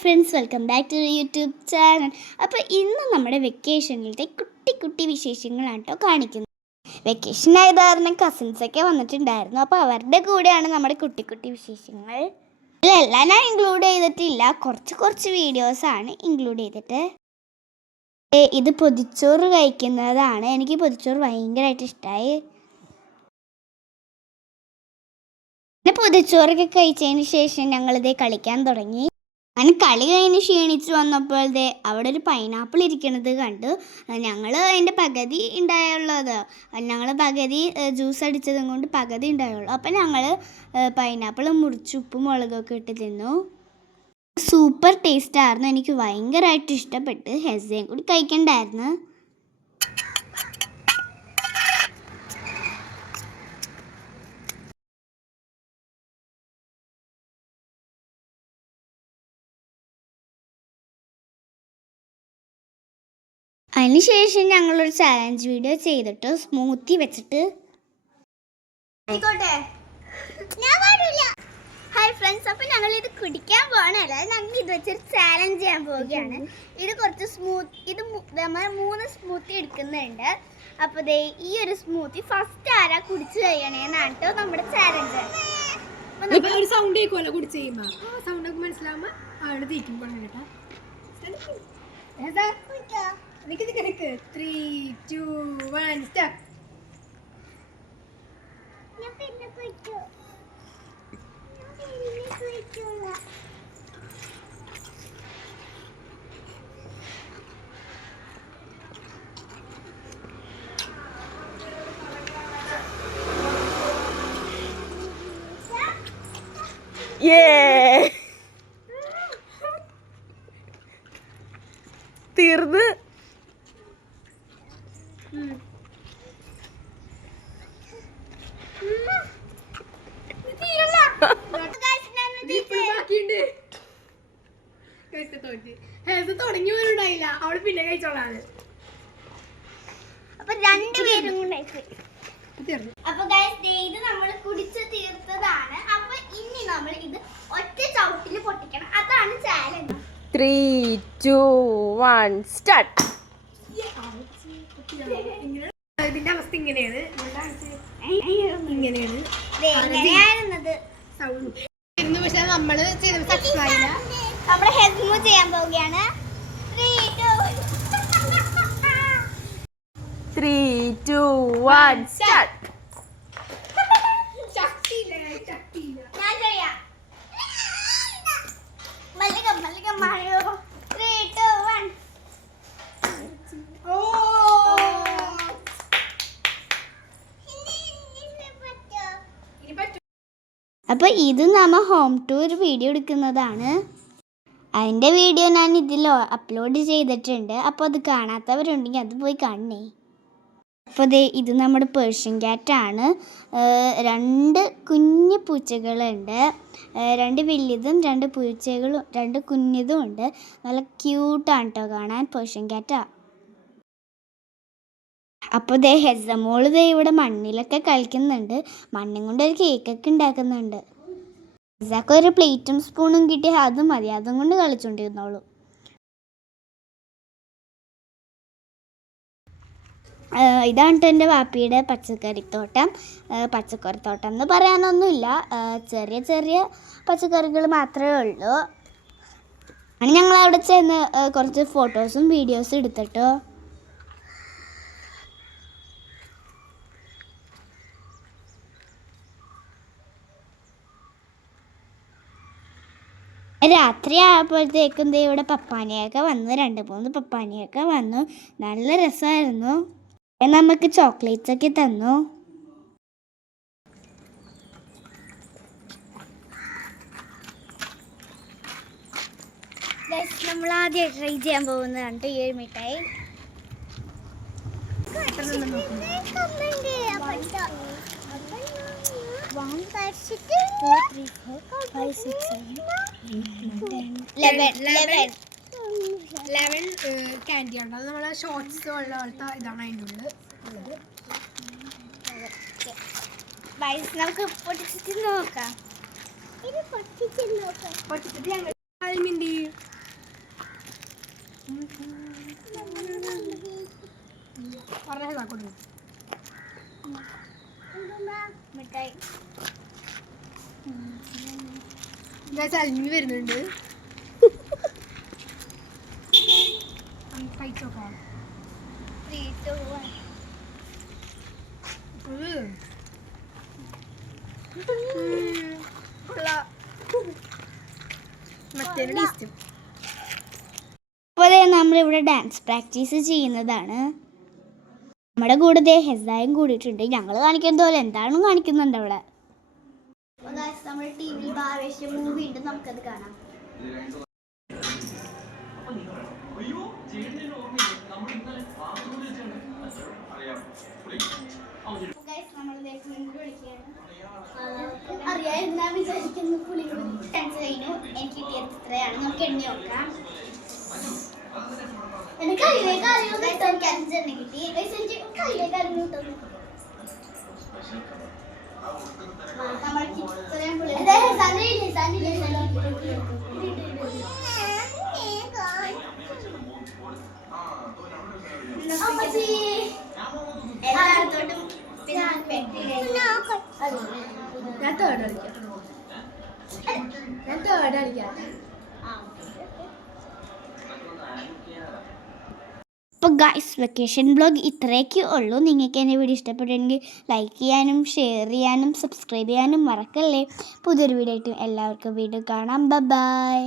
Friends welcome back to YouTube channel അപ്പോൾ ഇന്ന് നമ്മുടെ വെക്കേഷനിലത്തെ കുട്ടി കുട്ടി വിശേഷങ്ങളാണ് കേട്ടോ കാണിക്കുന്നത്. വെക്കേഷൻ ആയത് കാരണം കസിൻസൊക്കെ വന്നിട്ടുണ്ടായിരുന്നു. അപ്പോൾ അവരുടെ കൂടെയാണ് നമ്മുടെ കുട്ടി കുട്ടി വിശേഷങ്ങൾ. ഇതിലെല്ലാം ഞാൻ ഇൻക്ലൂഡ് ചെയ്തിട്ടില്ല. കുറച്ച് കുറച്ച് വീഡിയോസാണ് ഇൻക്ലൂഡ് ചെയ്തിട്ട്. ഇത് പൊതിച്ചോറ് കഴിക്കുന്നതാണ്. എനിക്ക് പൊതിച്ചോറ് ഭയങ്കരമായിട്ട് ഇഷ്ടമായി പിന്നെ പൊതിച്ചോറൊക്കെ കഴിച്ചതിന് ശേഷം ഞങ്ങളിതേ കളിക്കാൻ തുടങ്ങി. അങ്ങനെ കളി കഴിഞ്ഞ് ക്ഷീണിച്ച് വന്നപ്പോൾ അവിടെ ഒരു പൈനാപ്പിൾ ഇരിക്കണത് കണ്ടു. ഞങ്ങൾ അതിന്റെ പകുതി ഉണ്ടായുള്ളത്. ഞങ്ങൾ പകുതി ജ്യൂസ് അടിച്ചതും കൊണ്ട് പകുതി ഉണ്ടായുള്ളൂ. അപ്പം ഞങ്ങൾ പൈനാപ്പിൾ മുറിച്ച് ഉപ്പും മുളകൊക്കെ ഇട്ട് തിന്നു. സൂപ്പർ ടേസ്റ്റ് ആയിരുന്നു. എനിക്ക് ഭയങ്കരമായിട്ട് ഇഷ്ടപ്പെട്ട്. ഹെസയും കൂടി കഴിക്കണ്ടായിരുന്നു. അതിനുശേഷം ഞങ്ങളൊരു ചലഞ്ച് വീഡിയോ ചെയ്തിട്ട് സ്മൂത്തി വെച്ചിട്ട് ഹായ് ഫ്രണ്ട്സ് അപ്പോൾ ഞങ്ങൾ ഇത് കുടിക്കാൻ പോകണല്ല ഞങ്ങൾ ഇത് വെച്ചൊരു ചാലഞ്ച് ചെയ്യാൻ പോവുകയാണ്. ഇത് കുറച്ച് സ്മൂത്ത് ഇത് നമ്മൾ മൂന്ന് സ്മൂത്തി എടുക്കുന്നുണ്ട്. അപ്പോൾ ദേ ഈ ഒരു സ്മൂത്തി ഫസ്റ്റ് ആരാ കുടിച്ച് കഴിയണേന്നാണ് കേട്ടോ നമ്മുടെ ചാലഞ്ച് ഒരു സൗണ്ട് കേൾക്കുമല്ലോ കുടിച്ച് ചെയ്യുമ്പോൾ ആ സൗണ്ട് ഒക്കെ മനസ്സിലാവുമ്പോ അവിടെ തീറ്റും പറഞ്ഞു കേട്ടാ. നിക്ക് നിക്ക് നിക്ക്. ത്രീ ടു വൺ സ്റ്റാർട്ട് തീർന്ന് ബാക്കിയുണ്ട് കഴിച്ച തോറ്റ് ഹെൽത്ത് ഉണ്ടായില്ല അവൾ പിന്നെ കഴിച്ചോളാണ്. അപ്പൊ രണ്ടുപേരും കൂടെ അപ്പൊ ഗൈസ് ഇത് നമ്മൾ കുടിച്ച് തീർത്തതാണ്. അപ്പൊ ഇനി നമ്മൾ ഇത് ഒറ്റ ചവിട്ടിൽ പൊട്ടിക്കണം. അതാണ് challenge three two one start ഇതിന്റെ അവസ്ഥ ഇങ്ങനെയാണ്. ഇങ്ങനെയാണ്. പക്ഷെ നമ്മൾ സക്സസ് ആയില്ല നമ്മുടെ ഹെൽപ്പ് ചെയ്യാൻ പോവുകയാണ്. ഓ one, start! അപ്പോൾ ഇത് നമ്മ ഹോം ടൂർ വീഡിയോ എടുക്കുന്നതാണ്. അതിന്റെ വീഡിയോ ഞാൻ ഇതിൽ അപ്ലോഡ് ചെയ്തിട്ടുണ്ട്. അപ്പോൾ അത് കാണാത്തവരുണ്ടെങ്കിൽ അത് പോയി കാണണേ. അപ്പോൾ ദേ ഇത് നമ്മുടെ പേർഷ്യൻ ക്യാറ്റാണ് രണ്ട് കുഞ്ഞു പൂച്ചകളുണ്ട്. രണ്ട് വലിയതും രണ്ട് പൂച്ചകളും രണ്ട് കുഞ്ഞതും ഉണ്ട്. നല്ല ക്യൂട്ടാണ് കേട്ടോ കാണാൻ പേർഷ്യൻ ക്യാറ്റാ അപ്പോൾ ദേ ഹെസമോൾ ദേ ഇവിടെ മണ്ണിലൊക്കെ കളിക്കുന്നുണ്ട്. മണ്ണും കൊണ്ട് ഒരു കേക്കൊക്കെ ഉണ്ടാക്കുന്നുണ്ട്. ഹെസാക്കൊരു പ്ലേറ്റും സ്പൂണും കിട്ടി അത് മതി. അതും കൊണ്ട് കളിച്ചോണ്ടിരുന്നോളൂ. ഇതാണ് കേട്ടോ എന്റെ വാപ്പിയുടെ പച്ചക്കറിത്തോട്ടം. പച്ചക്കറിത്തോട്ടം എന്ന് പറയാനൊന്നുമില്ല. ചെറിയ ചെറിയ പച്ചക്കറികൾ മാത്രമേ ഉള്ളൂ. അങ്ങനെ ഞങ്ങൾ അവിടെ ചെന്ന് കുറച്ച് ഫോട്ടോസും വീഡിയോസും എടുത്തിട്ടോ. രാത്രി ആയപ്പോഴത്തേക്കും ഇവിടെ പപ്പാനിയൊക്കെ വന്നു. രണ്ട് മൂന്ന് പപ്പാനിയൊക്കെ വന്നു. നല്ല രസമായിരുന്നു. നമുക്ക് ചോക്ലേറ്റ്സ് ഒക്കെ തന്നു? നമ്മൾ ആദ്യം ട്രൈ ചെയ്യാൻ പോകുന്നതാണ് ഈ ഒരു മിഠായി. ലെവൻ ലെവൻ ലെവൻ ക്യാൻഡി ഉണ്ട് അത് നമ്മളെ ഷോർട്സ് ഉള്ള പോലത്തെ ഇതാണ് അതിന്റെ ഉള്ളിൽ ഉള്ളത്. വയസ്സ് നമുക്ക് പൊട്ടിച്ചിട്ട് നോക്കാം. പൊട്ടിച്ചിട്ട് ഞങ്ങൾ സൽമിന്റെ പറഞ്ഞ കൊടുക്കും മിഠായി. സൽമി വരുന്നുണ്ട്. ത്രീ ടു വൺ അപ്പോൾ നമ്മളിവിടെ ഡാൻസ് പ്രാക്ടീസ് ചെയ്യുന്നതാണ്. നമ്മുടെ കൂടെ ദേ ഹെസായും കൂടിയിട്ടുണ്ട്. ഞങ്ങൾ കാണിക്കുന്നത് പോലെ എന്താണ് കാണിക്കുന്നുണ്ട് അവിടെ? നമ്മൾ ടി വിയിൽ ഭാവേശ മൂവി ഉണ്ട്. നമുക്കത് കാണാം. അറിയാമെന്നാ വിചാരിക്കുന്നു പുളി ഡാൻസ് കഴിഞ്ഞു. എനിക്ക് കിട്ടിയത് ഇത്രയാണ്. നമുക്ക് എണ്ണി നോക്കാം. എനിക്ക് അതിലേക്ക് അറിയുമെന്ന് എനിക്ക് അഞ്ചെണ്ണം കിട്ടി. എനിക്ക് അതിലേക്ക് അറിഞ്ഞു കിട്ടുന്നു നമ്മൾക്ക് ഞാൻ അപ്പോൾ ഗൈസ് വെക്കേഷൻ ബ്ലോഗ് ഇത്രയൊക്കെ ഉള്ളൂ. നിങ്ങൾക്ക് എന്റെ വീഡിയോ ഇഷ്ടപ്പെട്ടെങ്കിൽ ലൈക്ക് ചെയ്യാനും ഷെയർ ചെയ്യാനും സബ്സ്ക്രൈബ് ചെയ്യാനും മറക്കല്ലേ. പുതിയൊരു വീഡിയോ ആയിട്ട് എല്ലാവർക്കും വീഡിയോ കാണാം. ബൈ